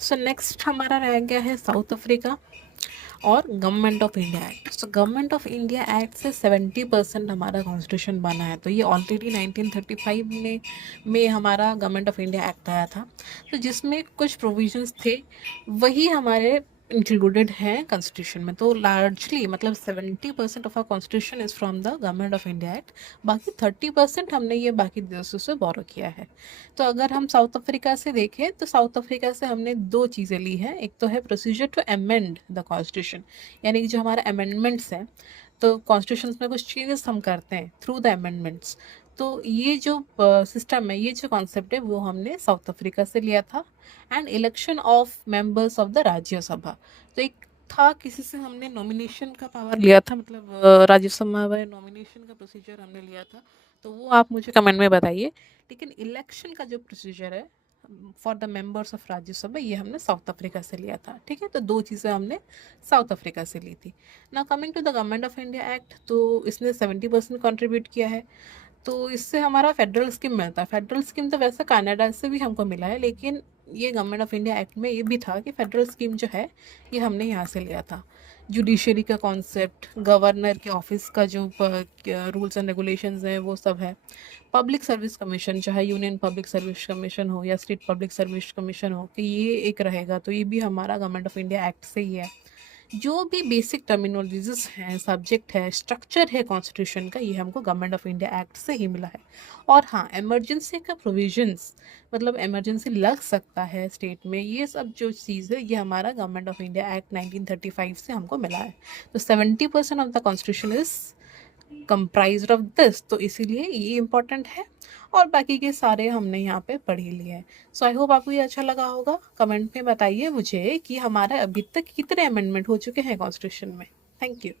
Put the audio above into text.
So next हमारा रह गया है साउथ अफ्रीका और government of India act. So government of India act से 70% हमारा कॉन्स्टिट्यूशन बना है। तो ये ऑलरेडी 1935 में हमारा गवर्नमेंट ऑफ इंडिया एक्ट आया था, तो जिसमें कुछ प्रोविजंस थे वही हमारे इंक्लूडेड हैं कॉन्स्टिट्यूशन में। तो लार्जली मतलब 70% of our constitution is from the government of India act, बाकी 30% हमने ये बाकी देशों से बोरो किया है। तो अगर हम साउथ अफ्रीका से देखें तो साउथ अफ्रीका से हमने दो चीज़ें ली हैं। एक तो है procedure to amend the constitution, यानी कि जो हमारा अमेंडमेंट्स हैं, तो कॉन्स्टिट्यूशन में कुछ चेंजेस हम करते हैं थ्रू द अमेंडमेंट्स। तो ये जो सिस्टम है, ये जो कॉन्सेप्ट है, वो हमने साउथ अफ्रीका से लिया था। And election of members of the Rajya Sabha, तो एक था किसी से हमने नॉमिनेशन का पावर लिया था, मतलब राज्यसभा में नॉमिनेशन का प्रोसीजर हमने लिया था। तो वो आप मुझे कमेंट में बताइए। लेकिन इलेक्शन का जो प्रोसीजर है for the members of Rajya Sabha, ये हमने साउथ अफ्रीका से लिया था। ठीक है, तो दो चीज़ें हमने साउथ अफ्रीका से ली थी। ना coming to the government of India act, तो इसने 70% कॉन्ट्रीब्यूट किया है। तो इससे हमारा फेडरल स्कीम मिलता है। फेडरल स्कीम तो वैसे कनाडा से भी हमको मिला है, लेकिन ये गवर्नमेंट ऑफ इंडिया एक्ट में ये भी था कि फेडरल स्कीम जो है ये हमने यहाँ से लिया था। जुडिशरी का कॉन्सेप्ट, गवर्नर के ऑफिस का जो रूल्स एंड रेगुलेशंस हैं वो सब है। पब्लिक सर्विस कमीशन, चाहे यूनियन पब्लिक सर्विस कमीशन हो या स्टेट पब्लिक सर्विस कमीशन हो, कि ये एक रहेगा, तो ये भी हमारा गवर्नमेंट ऑफ इंडिया एक्ट से ही है। जो भी बेसिक टर्मिनोलॉजीज हैं, सब्जेक्ट है, स्ट्रक्चर है कॉन्स्टिट्यूशन का, ये हमको गवर्नमेंट ऑफ इंडिया एक्ट से ही मिला है। और हाँ, इमरजेंसी का प्रोविजंस, मतलब इमरजेंसी लग सकता है स्टेट में, ये सब जो चीज़ है ये हमारा गवर्नमेंट ऑफ इंडिया एक्ट 1935 से हमको मिला है। तो 70% of the constitution is comprised of this, तो इसीलिए ये इम्पोर्टेंट है। और बाकी के सारे हमने यहाँ पे पढ़ ही लिए हैं। सो आई होप आपको ये अच्छा लगा होगा। कमेंट में बताइए मुझे कि हमारे अभी तक कितने अमेंडमेंट हो चुके हैं कॉन्स्टिट्यूशन में। Thank you.